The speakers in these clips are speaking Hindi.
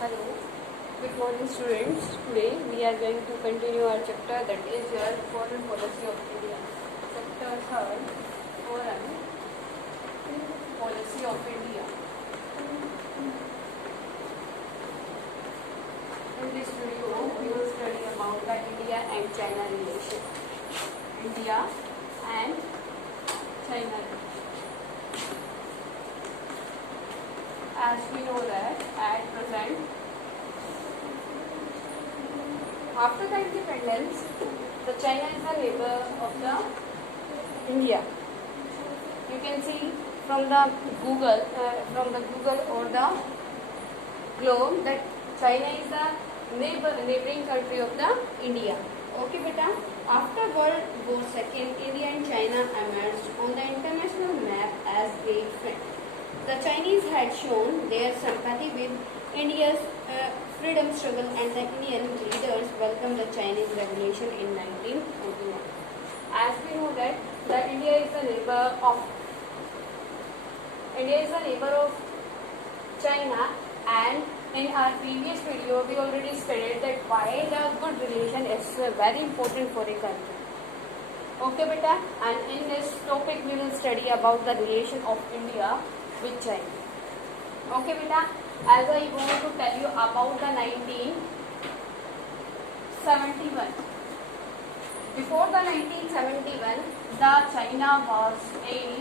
Hello, good morning students. Today we are going to continue our chapter, that is your foreign policy of India. Chapter 3rd, foreign policy of India. In this video we will study about the India and China relation. India and China. As we know that at present, after the independence, the China is the neighbor of the India. You can see from the Google or the globe that China is the neighboring country of the India. Okay, beta. After World War II, India and China emerged on the international map as great friends. The Chinese had shown their sympathy with India's freedom struggle, and the Indian leaders welcomed the Chinese Revolution in 1949. As we know that India is the neighbor of China, and in our previous video we already studied that why the good relation is very important for a country. Okay, beta. And in this topic we will study about the relation of India with China. Okay, beta. As I want to tell you about the 1971. Before the 1971, the China was an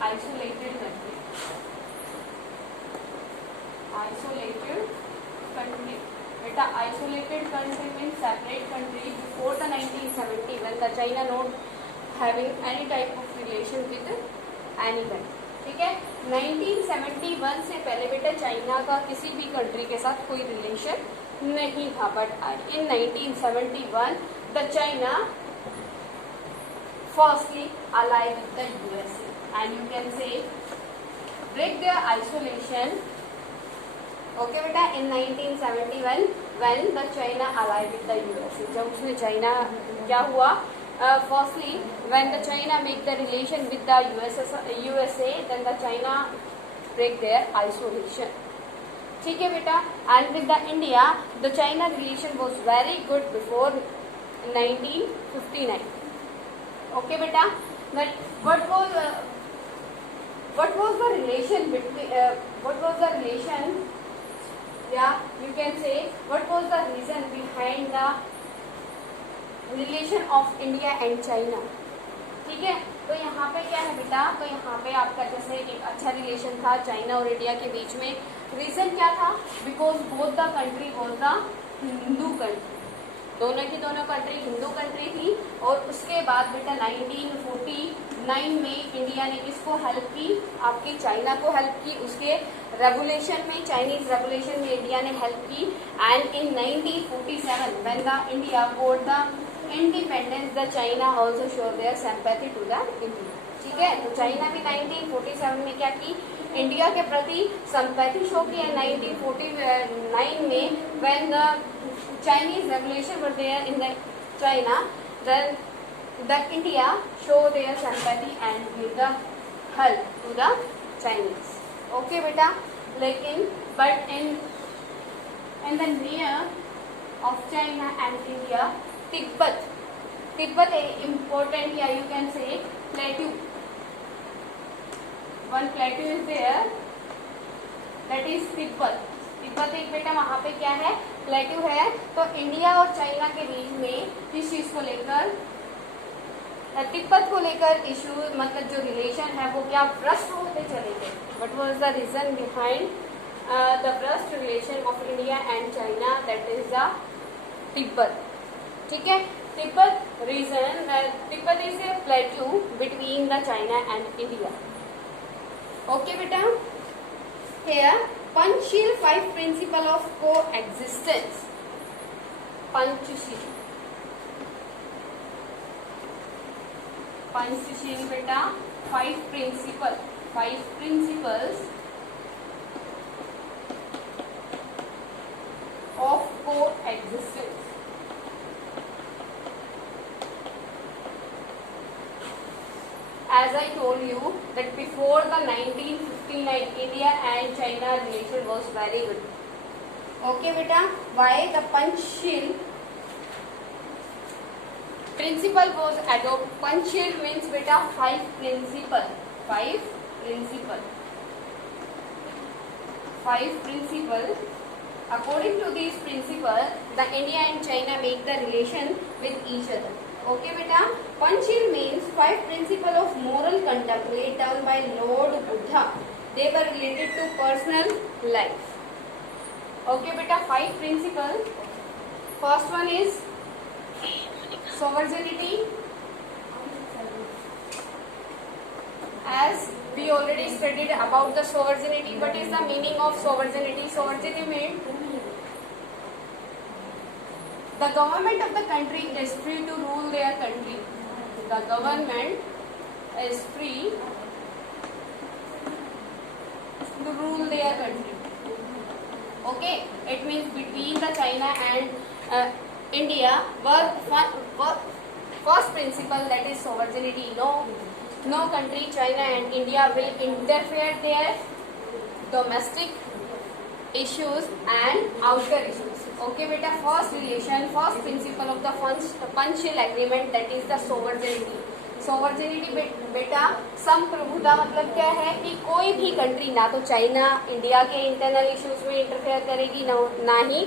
isolated country. Beta, isolated country means separate country. Before the 1971, the China not having any type of relation with any country. ठीक है, 1971 से पहले बेटा चाइना का किसी भी कंट्री के साथ कोई रिलेशन नहीं था, but in 1971 the China firstly allied with the USA, and you can say break their isolation. Okay बेटा, in 1971 when the China allied with the USA, जब उसने चाइना क्या हुआ, firstly when the China make the relation with the USA, then the China break their isolation. ठीक है बेटा. And with the India, the China relation was very good before 1959. Okay बेटा. But what was the relation between you can say what was the reason behind the relation of India and China. ठीक है, तो यहाँ पे क्या है बेटा, तो यहाँ पे आपका जैसे एक अच्छा रिलेशन था चाइना और इंडिया के बीच में. रीजन क्या था, because both the country was the Hindu country. दोनों की दोनों कंट्री हिंदू कंट्री थी. और उसके बाद बेटा 1949 में इंडिया ने किसको हेल्प की, आपकी चाइना को हेल्प की. उसके रेवोल्यूशन में, चाइनीज रेवोल्यूशन में इंडिया ने हेल्प की. And in 1947 when the India got the independence, the China also show their sympathy to the India. ठीक है, तो चाइना भी 1947 में क्या की, इंडिया के प्रति सिंपैथी शो की. 1949 में when the Chinese revolution were there in the China, then the India show their sympathy and give the help to the Chinese. Okay beta. लेकिन but in the near of China and India, Tibet a important, yeah, you can say plateau. One plateau is there, that is Tibet. Tibet एक बेटा वहाँ पे क्या है, प्लेट्यू है. तो इंडिया और चाइना के बीच में किस चीज को लेकर, तिब्बत को लेकर इशू, मतलब जो रिलेशन है वो क्या भ्रष्ट होते चले गए. What was the reason behind the भ्रष्ट relation of India and China, that is the Tibet. ठीक है, Tibet region, Tibet is a plateau between the China and India. Okay बेटा. Here Panchsheel 5 principle of coexistence. Panchsheel बेटा 5 principles of coexistence. As I told you that before the 1959 India and China relation was very good. Okay beta, why the Panchsheel principle was adopted? Panchsheel means beta five principle. According to these principles, the India and China make the relation with each other. Okay beta, Panchsheel means five principles of moral conduct laid down by Lord Buddha. They were related to personal life. Okay beta, five principles. First one is sovereignty. As we already studied about the sovereignty, what is the meaning of sovereignty? Sovereignty means the government of the country is free to rule their country. The government is free to rule their country. Okay, it means between the China and India were first principle, that is sovereignty. No country, China and India, will interfere their domestic issues and outer issues. Okay beta, first relation, first principle of the Panchsheel agreement, that is the sovereignty. Sovereignty बेटा संप्रभुता मतलब क्या है कि कोई भी कंट्री ना तो चाइना इंडिया के इंटरनल इश्यूज में इंटरफेयर करेगी, ना ही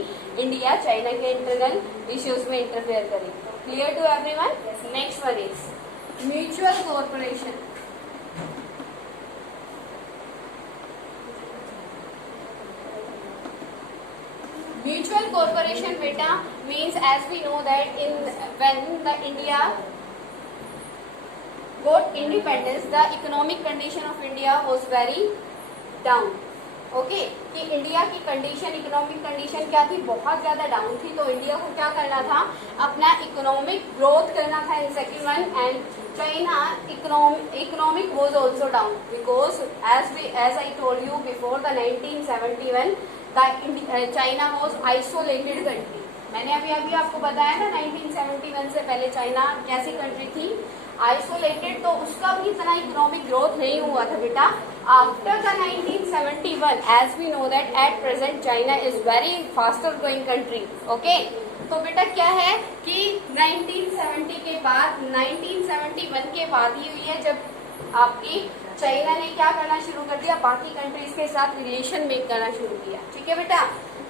इंडिया चाइना के इंटरनल इश्यूज में इंटरफेयर करेगी. Clear to everyone? Next one is mutual cooperation. Mutual cooperation beta means, as we know that when the India got independence, the economic condition of India was very down. Okay, कि इंडिया की कंडीशन, इकोनॉमिक कंडीशन क्या थी? बहुत ज्यादा डाउन थी. तो इंडिया को क्या करना था? अपना इकोनॉमिक ग्रोथ करना था in second one. And China economic was also down because as I told you before the 1971 China was isolated country. मैंने अभी आपको बताया ना 1971 से पहले चाइना कैसी कंट्री थी? आइसोलेटेड. तो उसका भी इतना इकोनॉमिक ग्रोथ नहीं हुआ था बेटा. After the 1971, as we know that at present China is very faster growing country. Okay, तो बेटा क्या है कि 1970 के बाद 1971 के बाद ही हुई है जब आपकी चाइना ने क्या करना शुरू कर दिया? बाकी कंट्रीज के साथ रिलेशन मेक करना शुरू किया. ठीक है बेटा.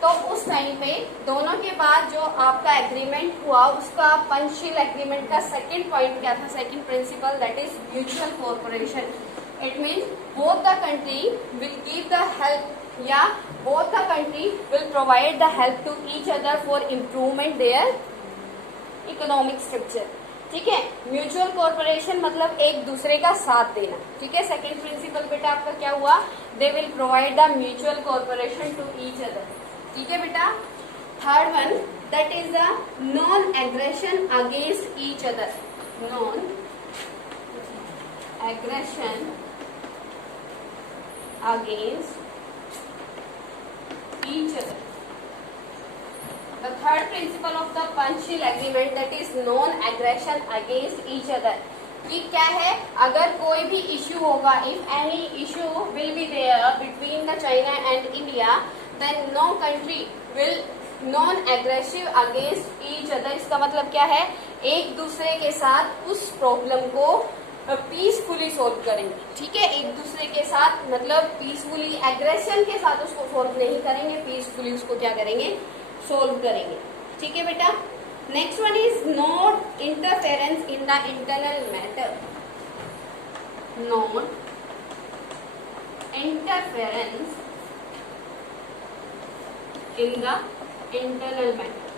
तो उस टाइम पे दोनों के बाद जो आपका एग्रीमेंट हुआ, उसका पंचशील एग्रीमेंट का सेकंड पॉइंट क्या था? Second principle, that is mutual cooperation. It means both the country will give the help या both the country will provide the help to each other for improvement their economic structure. ठीक है. म्यूचुअल कोऑपरेशन मतलब एक दूसरे का साथ देना. ठीक है. सेकंड प्रिंसिपल बेटा आपका क्या हुआ? They will provide the mutual cooperation to each other. ठीक है बेटा. Third one, that is the non aggression against each other. Non aggression against each other. The third principle of the Panchsheel agreement, that is non-aggression against each other. कि क्या है? अगर कोई भी इश्यू होगा, if any issue will be there between the China and India, then no country will non-aggressive against each other. इसका मतलब क्या है? एक दूसरे के साथ उस प्रॉब्लम को पीसफुली सोल्व करेंगे. ठीक है. एक दूसरे के साथ मतलब पीसफुली, एग्रेशन के साथ उसको सोल्व नहीं करेंगे, पीसफुली उसको क्या करेंगे? सोल्व करेंगे. ठीक है बेटा. Next one is not interference in the internal matter. Not interference in the internal matter.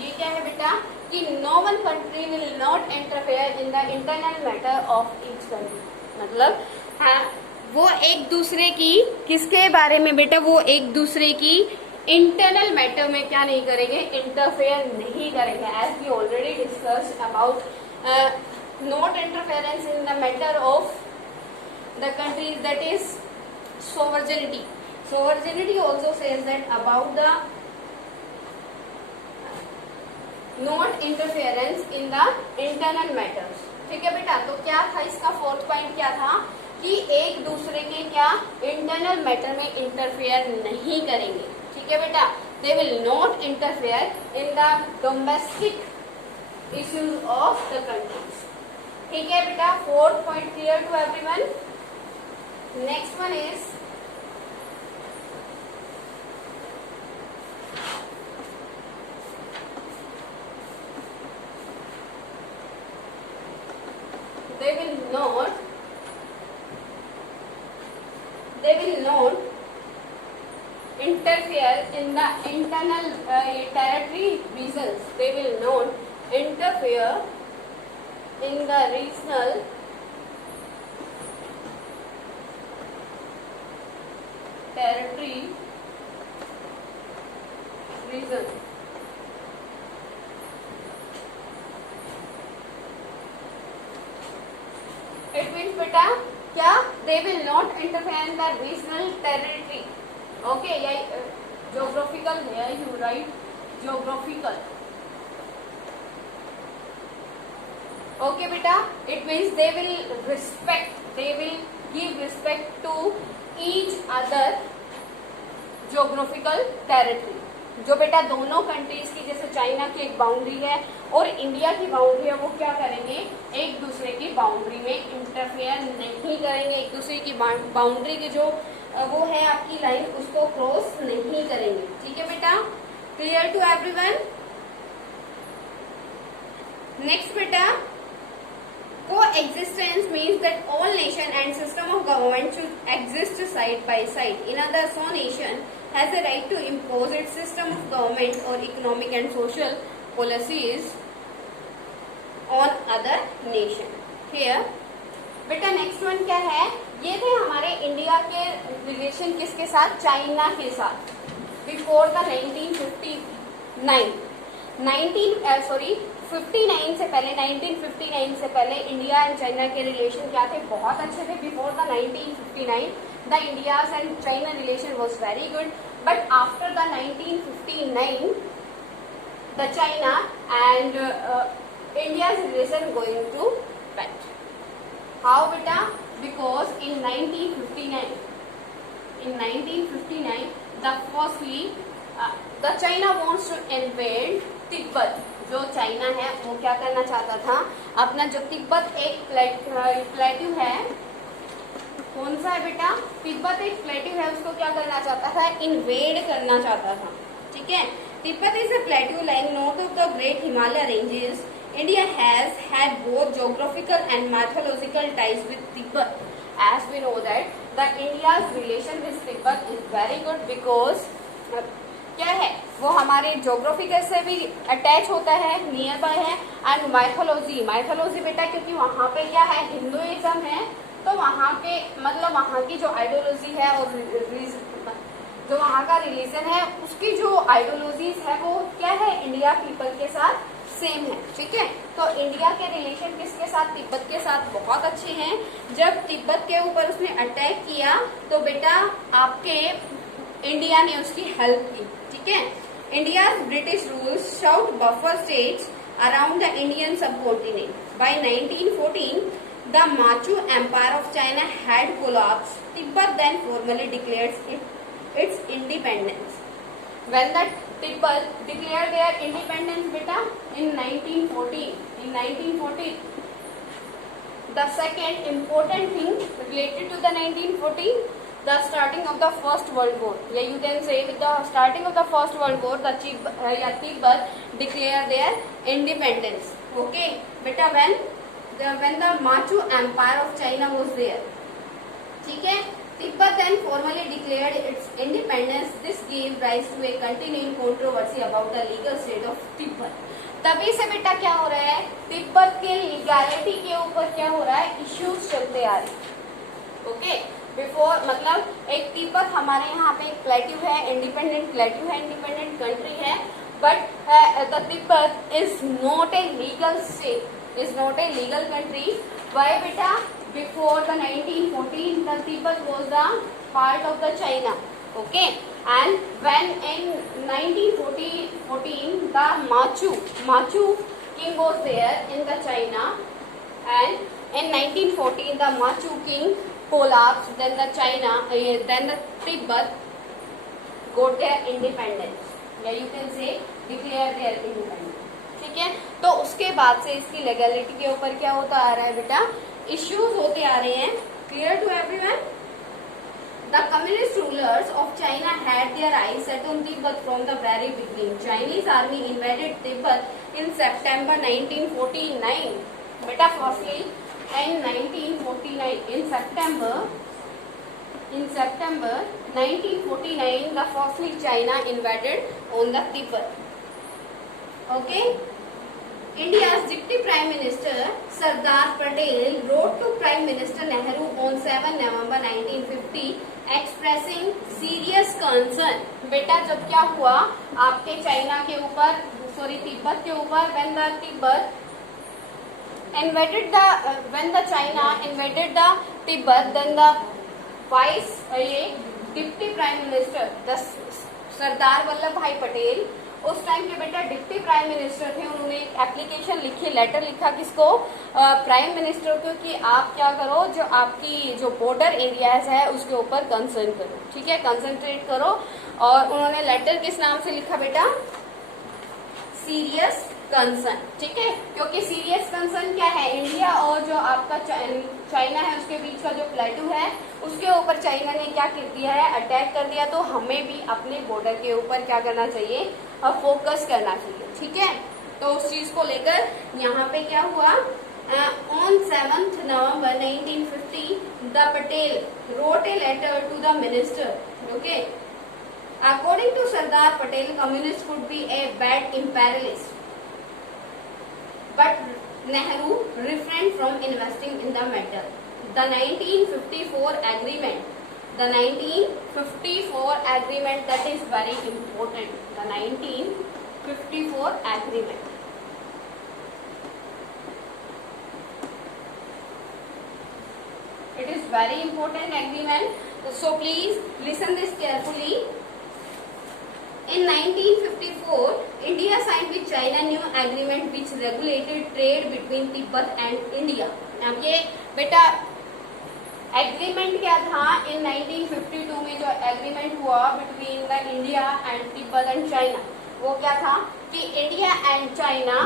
ये क्या है बेटा? कि no one country will not interfere in the internal matter of each country. मतलब हाँ, वो एक दूसरे की किसके बारे में बेटा? वो एक दूसरे की इंटरनल मैटर में क्या नहीं करेंगे? इंटरफेयर नहीं करेंगे. As we already discuss about not interference in the matter of the countries, that is sovereignty. Sovereignty also says that about the not interference in the internal matters. ठीक है बेटा. बेटा? तो क्या था इसका फोर्थ पॉइंट, क्या था कि एक दूसरे के क्या इंटरनल मैटर में इंटरफेयर नहीं करेंगे। ठीक है बेटा, they will not interfere in the domestic issues of the countries. ठीक है बेटा, fourth point clear to everyone. Next one is they will not interfere in the internal territory regions. They will not interfere in the regional territory regions. It means बेटा क्या, they will not interfere in the regional territory. Okay, yeah, geographical है, you write geographical. Okay बेटा, it means they will give respect to each other geographical territory. जो बेटा दोनों कंट्रीज की, जैसे चाइना की एक बाउंड्री है और इंडिया की बाउंड्री है, वो क्या करेंगे, एक दूसरे की बाउंड्री में इंटरफेयर नहीं करेंगे। एक दूसरे की बाउंड्री की जो वो है आपकी लाइन, उसको क्रॉस नहीं करेंगे। ठीक है बेटा, क्लियर टू एवरीवन। नेक्स्ट बेटा, coexistence means that all nation and system of government should exist side by side. In other, so nation has a right to impose its system of government or economic and social policies on other nation. Here, बेटा नेक्स्ट वन क्या है, ये थे हमारे इंडिया के रिलेशन किसके साथ, चाइना के साथ। बिफोर द 1959 से पहले, 1959 से पहले इंडिया एंड चाइना के रिलेशन क्या थे, बहुत अच्छे थे। Before the 1959 the India's and China relation was very good, but after the 1959 the China and India's relation going to bad. How बेटा, because in 1959 the China wants to invade Tibet। जो चाइना है वो क्या करना चाहता था, अपना जो तिब्बत एक प्लेट्यू है, कौन सा है बेटा, तिब्बत एक प्लेट्यू है, उसको क्या करना चाहता था, इन्वेड करना चाहता था। ठीक है, Tibet is a plateau lying north of the great Himalaya ranges. India has had both geographical and mythological ties with Tibet. As we know that the India's relation with Tibet is very good because क्या है, वो हमारे ज्योग्राफिकल से भी अटैच होता है, नियर बाय है। एंड माइथोलॉजी बेटा, क्योंकि वहाँ पे क्या है, हिंदुइज्म है, तो वहाँ पे मतलब वहाँ की जो आइडियोलॉजी है और जो वहाँ का रिलीजन है, उसकी जो आइडियोलॉजीज है वो क्या है, इंडिया पीपल के साथ सेम है। ठीक है, तो इंडिया के रिलेशन किसके साथ, तिब्बत के साथ बहुत अच्छे हैं। जब तिब्बत के ऊपर उसने अटैक किया तो बेटा आपके इंडिया ने उसकी हेल्प की। ठीक है, India British rules shout buffer states around the Indian subcontinent. By 1914 the Manchu empire of China had collapsed. Tibet then formally declared its independence. When the Tibet declared their independence beta in 1914, the second important thing related to the 1914, the starting of the First World War. Yeah, you can say with the starting of the First World War, the Tibet declared their independence. Okay, beta, when the Manchu Empire of China was there. ठीक है, Tibet then formally declared its independence. This gave rise to a continuing controversy about the legal state of Tibet. तभी से बेटा क्या हो रहा है, तिब्बत के लीगैलिटी के ऊपर क्या हो रहा है, इश्यूज चलते आ रहे। ओके, बिफोर मतलब एक तिब्बत हमारे यहाँ पे एक प्लेट्यू है, इंडिपेंडेंट प्लेट्यू है, इंडिपेंडेंट कंट्री है, but the Tibet is not a legal state, is not a legal country. Why बेटा, before the 1914 the Tibet was the part of the China. Okay, and when in 1914 the Machu king was there in the China, and In 1914, the Manchu collapsed. Then the Tibet got their independence. या you can say declare their independence. ठीक है, तो उसके बाद से इसकी लेगलिटी के ऊपर क्या होता आ रहा है बेटा, इश्यूज होते आ रहे हैं. Clear to everyone? The communist rulers of China had their eyes set on Tibet from the very beginning. Chinese army invaded Tibet in September 1949. बेटा firstly in 1949 in September 1949 the firstly China invaded on the Tibet. Okay. India's Deputy Prime Minister Sardar Patel wrote to Prime Minister Nehru on 7 November 1950 expressing serious concern. बेटा जब क्या हुआ आपके चाइना के ऊपर, तिब्बत के ऊपर, when the China invaded the Tibet, then the Deputy Prime Minister Sardar Vallabh भाई पटेल उस टाइम के बेटा डिप्टी प्राइम मिनिस्टर थे. उन्होंने एक एप्लीकेशन लिखी, लेटर लिखा किसको, प्राइम मिनिस्टर को, कि आप क्या करो, जो आपकी जो बॉर्डर एरियाज है उसके ऊपर कंसर्न करो. ठीक है, कंसंट्रेट करो. और उन्होंने लेटर किस नाम से लिखा बेटा, सीरियस कंसर्न. ठीक है, क्योंकि सीरियस कंसर्न क्या है, इंडिया और जो आपका चाइना है उसके बीच का जो प्लेटू है उसके ऊपर चाइना ने क्या कर दिया है, अटैक कर दिया. तो हमें भी अपने बॉर्डर के ऊपर क्या करना चाहिए, फोकस करना चाहिए. ठीक है, तो उस चीज को लेकर यहाँ पे क्या हुआ, on 7th November 1950 the Patel wrote a letter to the minister. Okay, according to Sardar Patel, communists could be a bad imperialist, but Nehru refrained from investing in the matter. The 1954 agreement, that is very important. The 1954 agreement. It is very important agreement. So please listen this carefully. In 1954, India signed with China new agreement which regulated trade between Tibet and India. अब ये बेटा एग्रीमेंट क्या था, इन 1952 में जो एग्रीमेंट हुआ between the India and Tibet and China, वो क्या था कि इंडिया एंड चाइना,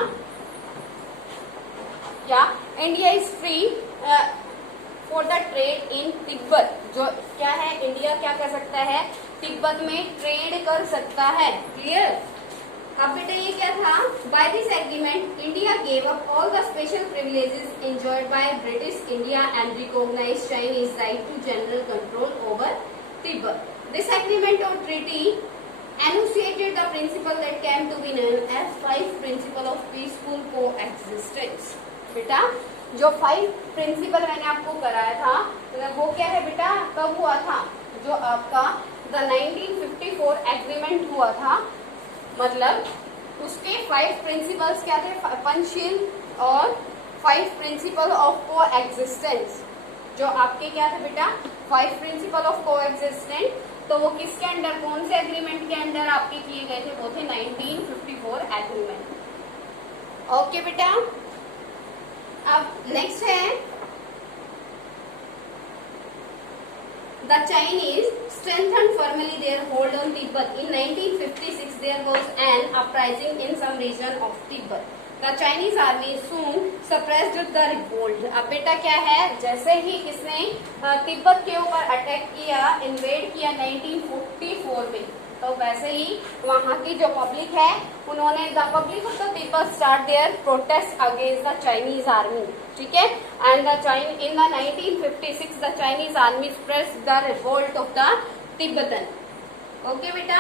या India is free for the trade in Tibet. जो क्या है, इंडिया क्या कर सकता है, तिब्बत में ट्रेड कर सकता है. क्लियर? अब बेटा ये क्या था, by this agreement India gave up all the special privileges enjoyed by British India and recognized Chinese right to general control over Tibet. This agreement और treaty enunciated the principle that came to be known as 5 principle of peaceful coexistence. बेटा जो 5 प्रिंसिपल मैंने आपको कराया था वो क्या है बेटा, कब हुआ था, जो आपका द 1954 एग्रीमेंट हुआ था, मतलब उसके 5 प्रिंसिपल्स क्या थे, पंचशील और 5 प्रिंसिपल ऑफ कोएग्जिस्टेंस. जो आपके क्या थे बेटा, 5 प्रिंसिपल ऑफ कोएग्जिस्टेंस. तो वो किसके अंडर, कौन से एग्रीमेंट के अंडर आपके किए गए थे, वो थे 1954 एग्रीमेंट. ओके बेटा, अब नेक्स्ट है the Chinese strengthened firmly their hold on Tibet. In 1956, there was an uprising in some region of Tibet. The Chinese army soon suppressed the revolt. अब बेटा क्या है, जैसे ही इसने तिब्बत के ऊपर अटैक किया, इन्वेड किया 1944 में, तो वैसे ही वहाँ की जो पब्लिक है उन्होंने the public of the Tibet start their protest against the Chinese army. ठीक है, and in the 1956 the Chinese army suppressed the revolt of the Tibetan. Okay बेटा,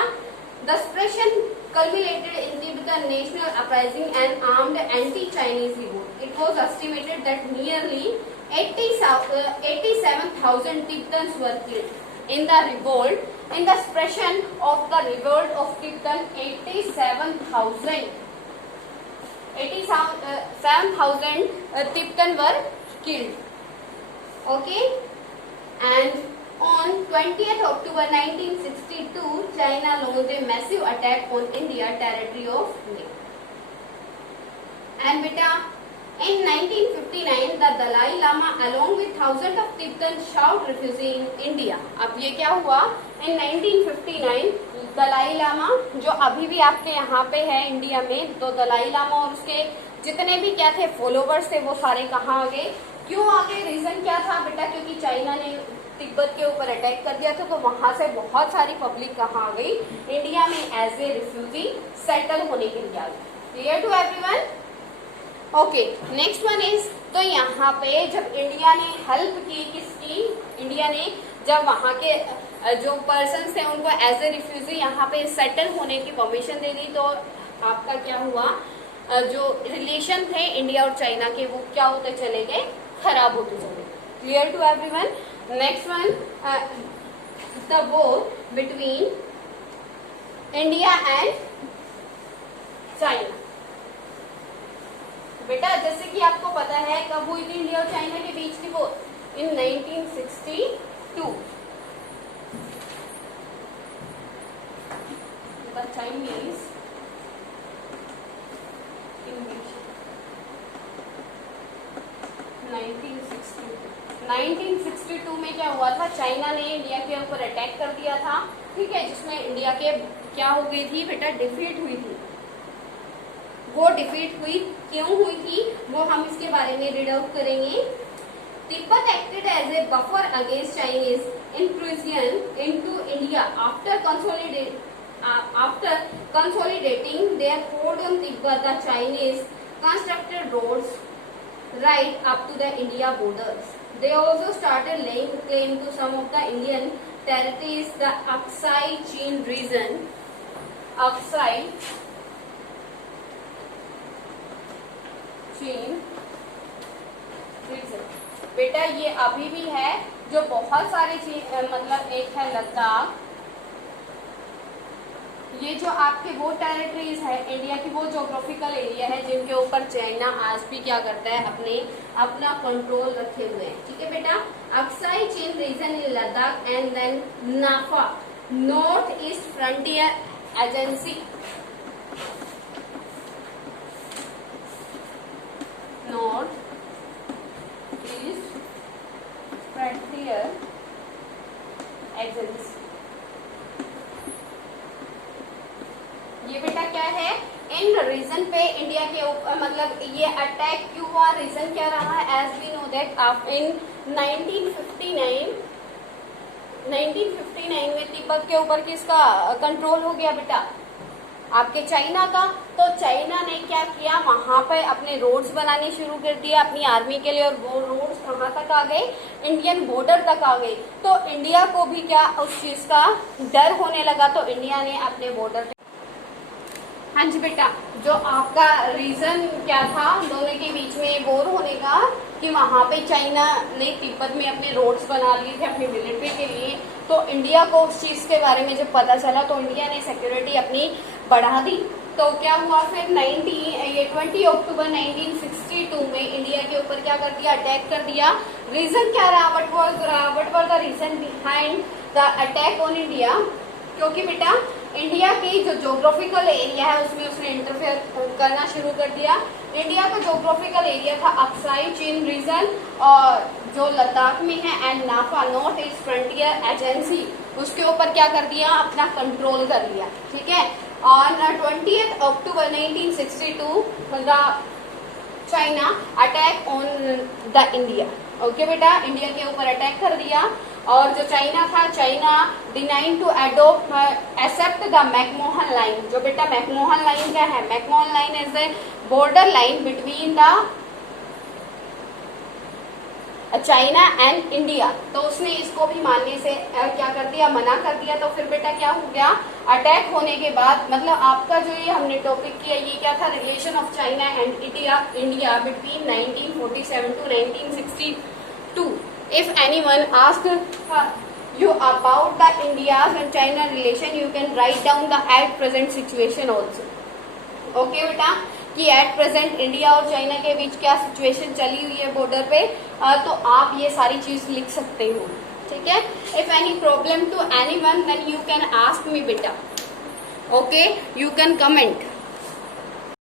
the suppression culminated in Tibetan national uprising and armed anti-Chinese revolt. It was estimated that nearly 87,000 Tibetans were killed in the revolt. In the suppression of the revolt of Tibetan, 87,000 Tibetan were killed. Okay, and on 20th October 1962, China launched a massive attack on India territory of Nepal. And बेटा In 1959, the Dalai Lama, along with thousands of Tibetans, sought refuge in India. अब ये क्या हुआ? In 1959, दलाई लामा जो अभी भी आपके यहाँ पे है इंडिया में, तो दलाई लामा और उसके जितने भी क्या थे फॉलोवर्स थे वो सारे कहाँ आ गए? क्यों आ गए? रीजन क्या था बेटा? क्योंकि चाइना ने तिब्बत के ऊपर अटैक कर दिया था, तो वहां से बहुत सारी पब्लिक कहाँ आ गई? इंडिया में एज ए रिफ्यूजी सेटल होने के लिए आ गई। Clear to everyone? Okay, next one is, तो यहाँ पे जब इंडिया ने हेल्प की, किसकी? इंडिया ने जब वहाँ के जो पर्सन थे उनको एज ए रिफ्यूजी यहाँ पे सेटल होने की परमिशन दे दी, तो आपका क्या हुआ? जो रिलेशन थे इंडिया और चाइना के वो क्या होते चले गए? खराब होते चले गए। Clear to everyone? Next one, the war between India and China. बेटा जैसे कि आपको पता है कब हुई थी इंडिया और चाइना के बीच की war? In 1962। The Chinese invasion 1962 में क्या हुआ था? चाइना ने इंडिया के ऊपर अटैक कर दिया था, ठीक है, जिसमें इंडिया के क्या हो गई थी बेटा? डिफीट हुई थी। वो डिफीट हुई क्यों हुई थी वो हम इसके बारे में रीड आउट करेंगे। Tibet acted as a buffer against Chinese intrusion into India after consolidating their hold on Tibet. The Chinese constructed roads right up to the India borders. They also started laying claim to some of the Indian territories, the Aksai Chin region. Aksai Chin region. बेटा ये अभी भी है, जो बहुत सारे मतलब एक है लद्दाख, ये जो आपके वो टेरिटरीज है इंडिया की, वो जोग्राफिकल एरिया है जिनके ऊपर चाइना आज भी क्या करता है? अपना कंट्रोल रखे हुए हैं, ठीक है बेटा। Aksai Chin region in Ladakh and then NEFA north east frontier agency, north east frontier agency. ये बेटा क्या है? इन रीजन पे इंडिया के ऊपर मतलब ये अटैक क्यों हुआ? रीजन क्या रहा? As we know that in 1959 में तिब्बत के ऊपर किसका कंट्रोल हो गया बेटा? आपके चाइना का। तो चाइना ने क्या किया? वहां पे अपने रोड्स बनाने शुरू कर दिया अपनी आर्मी के लिए, और वो रोड्स कहाँ तक आ गए? इंडियन बॉर्डर तक आ गए। तो इंडिया को भी क्या उस चीज का डर होने लगा, तो इंडिया ने अपने बॉर्डर। हाँ जी बेटा, जो आपका रीजन क्या था दोनों के बीच में वॉर होने का, कि वहां पे चाइना ने तिब्बत में अपने रोड्स बना लिए थे अपनी मिलिट्री के लिए, तो इंडिया को उस चीज के बारे में जब पता चला तो इंडिया ने सिक्योरिटी अपनी बढ़ा दी। तो क्या हुआ फिर 20 अक्टूबर 1962 में इंडिया के ऊपर क्या कर दिया? अटैक कर दिया। रीजन क्या रहा? What were the reason behind the attack on India? क्योंकि बेटा इंडिया की जो जोग्राफिकल एरिया है उसमें उसने इंटरफेयर करना शुरू कर दिया। इंडिया का जोग्राफिकल एरिया था अक्साई चीन रीजन, और जो लद्दाख में है, एंड नाफा नॉर्थ ईस्ट फ्रंटियर एजेंसी, उसके ऊपर क्या कर दिया? अपना कंट्रोल कर लिया, ठीक है। On 20 October 1962 China attack on the India. Okay बेटा, इंडिया के ऊपर अटैक कर दिया, और जो चाइना था, China denying to accept the McMahon line. जो बेटा मैकमोहन लाइन क्या है? McMahon line is the border line between the China and India. तो उसने इसको भी मानने से क्या कर दिया? मना कर दिया। तो फिर बेटा क्या हो गया? अटैक होने के बाद, मतलब आपका जो ये हमने टॉपिक किया ये क्या था? Relation of China and India between 1947 to 1962। If anyone asks you about the India's and China relation, you can write down the at present situation also. Okay बेटा, कि at present इंडिया और चाइना के बीच क्या सिचुएशन चली हुई है बॉर्डर पे, तो आप ये सारी चीज लिख सकते हो, ठीक है। If any problem to anyone, then you can ask me बेटा. Okay, you can comment.